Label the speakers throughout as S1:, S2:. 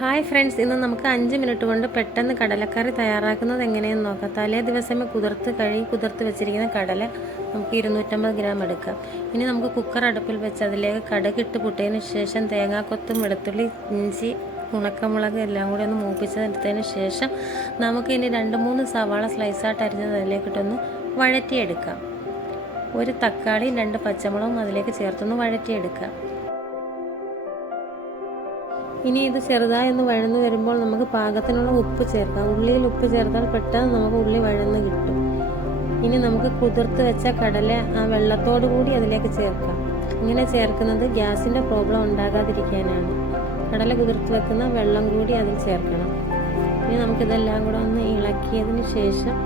S1: Hi friends ഇന്ന് നമുക്ക് അഞ്ച് മിനിറ്റ് കൊണ്ട് പെട്ടെന്ന് കടലക്കറി തയ്യാറാക്കുന്നത് എങ്ങനെയെന്ന് നോക്കാം. തലേ ദിവസമേ കുതിർത്ത് കഴുകി കുതിർത്ത് വെച്ചിരിക്കുന്ന കടല നമുക്ക് ഇരുന്നൂറ്റമ്പത് ഗ്രാം എടുക്കാം. ഇനി നമുക്ക് കുക്കർ അടുപ്പിൽ വെച്ച് അതിലേക്ക് കടുകിട്ട് പൊട്ടിയതിന് ശേഷം തേങ്ങാക്കൊത്തും വെളുത്തുള്ളി ഇഞ്ചി ഉണക്കമുളക് എല്ലാം കൂടി ഒന്ന് മൂപ്പിച്ചെടുത്തതിന് ശേഷം നമുക്ക് ഇനി രണ്ട് മൂന്ന് സവാള സ്ലൈസായിട്ട് അരിഞ്ഞത് അതിലേക്കിട്ടൊന്ന് വഴറ്റിയെടുക്കാം. ഒരു തക്കാളിയും രണ്ട് പച്ചമുളകും അതിലേക്ക് ചേർത്തൊന്ന് വഴറ്റിയെടുക്കാം. ഇനി ഇത് ചെറുതായി ഒന്ന് വഴന്ന് വരുമ്പോൾ നമുക്ക് പാകത്തിനുള്ള ഉപ്പ് ചേർക്കാം. ഉള്ളിയിൽ ഉപ്പ് ചേർത്താൽ പെട്ടെന്ന് നമുക്ക് ഉള്ളി വഴന്ന് കിട്ടും. ഇനി നമുക്ക് കുതിർത്ത് വെച്ച കടല ആ വെള്ളത്തോടു കൂടി അതിലേക്ക് ചേർക്കാം. ഇങ്ങനെ ചേർക്കുന്നത് ഗ്യാസിന്റെ പ്രോബ്ലം ഉണ്ടാകാതിരിക്കാനാണ്. കടല കുതിർത്ത് വെക്കുന്ന വെള്ളം കൂടി അതിൽ ചേർക്കണം. ഇനി നമുക്കിതെല്ലാം കൂടെ ഒന്ന് ഇളക്കിയതിന് ശേഷം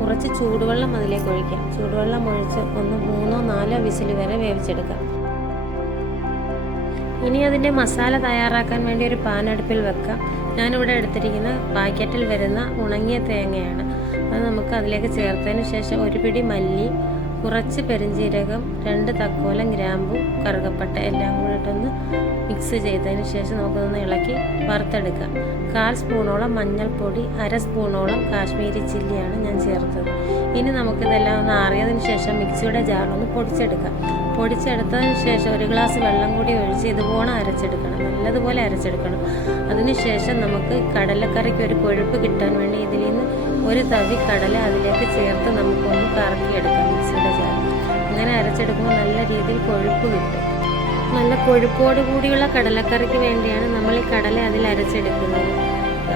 S1: കുറച്ച് ചൂടുവെള്ളം അതിലേക്ക് ഒഴിക്കാം. ചൂടുവെള്ളം ഒഴിച്ച് ഒന്ന് മൂന്നോ നാലോ വിസിൽ വരെ വേവിച്ചെടുക്കാം. ഇനി അതിന്റെ മസാല തയ്യാറാക്കാൻ വേണ്ടി ഒരു പാൻ അടുപ്പിൽ വെക്കാം. ഞാനിവിടെ എടുത്തിരിക്കുന്ന പാക്കറ്റിൽ വരുന്ന ഉണങ്ങിയ തേങ്ങയാണ്. അത് നമുക്ക് അതിലേക്ക് ചേർത്തതിന് ശേഷം ഒരു പിടി മല്ലി കുറച്ച് പെരിഞ്ജീരകം രണ്ട് തക്കോലം ഗ്രാമ്പു കറുകപ്പട്ട എല്ലാം കൂടി ഇട്ടൊന്ന് മിക്സ് ചെയ്തതിന് ശേഷം നമുക്കൊന്ന് ഇളക്കി വറുത്തെടുക്കാം. കാൽ സ്പൂണോളം മഞ്ഞൾപ്പൊടി അര സ്പൂണോളം കാശ്മീരി ചില്ലിയാണ് ഞാൻ ചേർത്തത്. ഇനി നമുക്കിതെല്ലാം ഒന്ന് ആറിയതിന് ശേഷം മിക്സിയുടെ ജാറൊന്ന് പൊടിച്ചെടുക്കാം. പൊടിച്ചെടുത്തതിന് ശേഷം ഒരു ഗ്ലാസ് വെള്ളം കൂടി ഒഴിച്ച് ഇതുപോലെ അരച്ചെടുക്കണം. നല്ലതുപോലെ അരച്ചെടുക്കണം. അതിനുശേഷം നമുക്ക് കടലക്കറിക്ക് ഒരു കൊഴുപ്പ് കിട്ടാൻ വേണ്ടി ഇതിൽ നിന്ന് ഒരു തവി കടല അതിലേക്ക് ചേർത്ത് നമുക്കൊന്ന് കറക്കിയെടുക്കാം. അരച്ചെടുക്കുമ്പോൾ നല്ല രീതിയിൽ കൊഴുപ്പ് കിട്ടും. നല്ല കൊഴുപ്പോട് കൂടിയുള്ള കടലക്കറിക്ക് വേണ്ടിയാണ് നമ്മൾ ഈ കടല അതിൽ അരച്ചെടുക്കുന്നത്.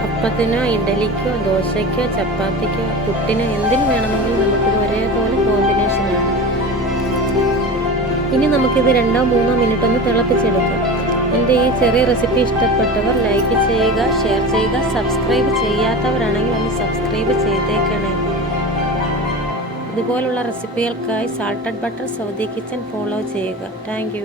S1: അപ്പത്തിനോ ഇഡലിക്കോ ദോശയ്ക്കോ ചപ്പാത്തിക്കോ പുട്ടിനോ എന്തിനു വേണമെങ്കിലും നമുക്കിത് ഒരേപോലെ കോമ്പിനേഷനാണ് ഇനി നമുക്കിത് രണ്ടോ മൂന്നോ മിനിറ്റ് ഒന്ന് തിളപ്പിച്ചെടുക്കാം. എന്റെ ഈ ചെറിയ റെസിപ്പി ഇഷ്ടപ്പെട്ടവർ ലൈക്ക് ചെയ്യുക ഷെയർ ചെയ്യുക സബ്സ്ക്രൈബ് ചെയ്യാത്തവരാണെങ്കിൽ ഒന്ന് സബ്സ്ക്രൈബ് ചെയ്തേക്കണേ. ഇതുപോലുള്ള റെസിപ്പികൾക്കായി salted butter Saudi kitchen follow ചെയ്യുക. താങ്ക്